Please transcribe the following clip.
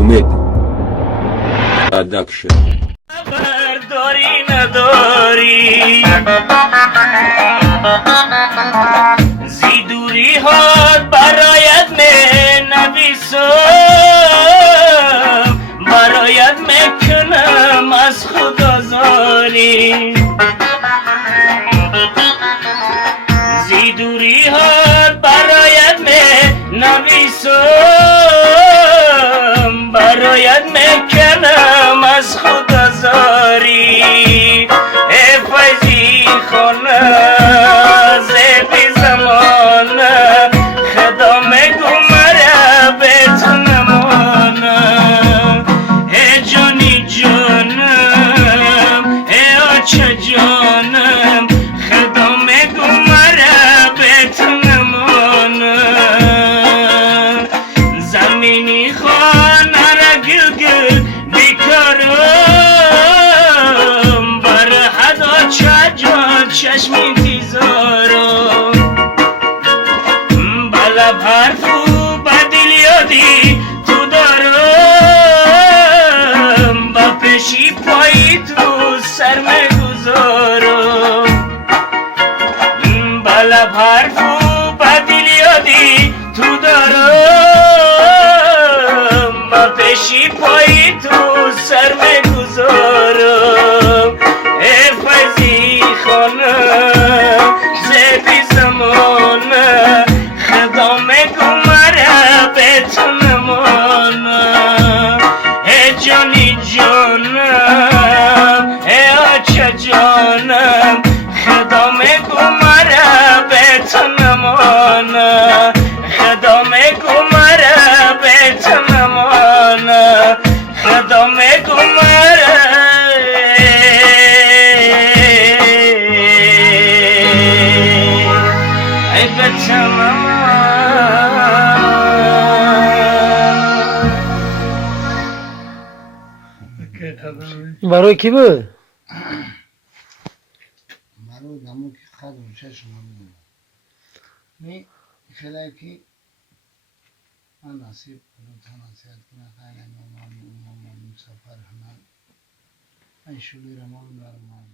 امید پروداکشن. برداری نداری زی دوری ها برایت می نویسم، برایت میکنم از خود آزاری. زی دوری ها برایت می نویسم، برایت میکنم از خود آزاری. ای فیضی خانه زیبی زمانه، خدا میگو مرا به تو نمانه. ای جانی جانم، ای آچه جانم، خدا میگو مرا به تو نمانه. زمینی خانه را گل گل بیکارم، بر حدا چجا چشم انتظارم. بلب حرفو بدل یادی تو دارم، با پیشی پایی تو سر میگذارم. بلب حرفو بدل یادی تو دارم، با پیشی پایی تو سر میگذارم. ای فیضی خانم زیبی زمانه، خدا میگو مرا به تو نمانه. ای جانی جانم، ای آچه جانم، خدا میگو مرا به تو نمانه. خدا میگو مرا به تو نمانه. خدا میگو مرا ای به تو نمانه. برای کی بود؟ برای دمو که خد روشه شما میدونم می خیلی که من نصیب کنم تا نصیحت کنم خیلی امام مسافر همه این شولی رمان برمان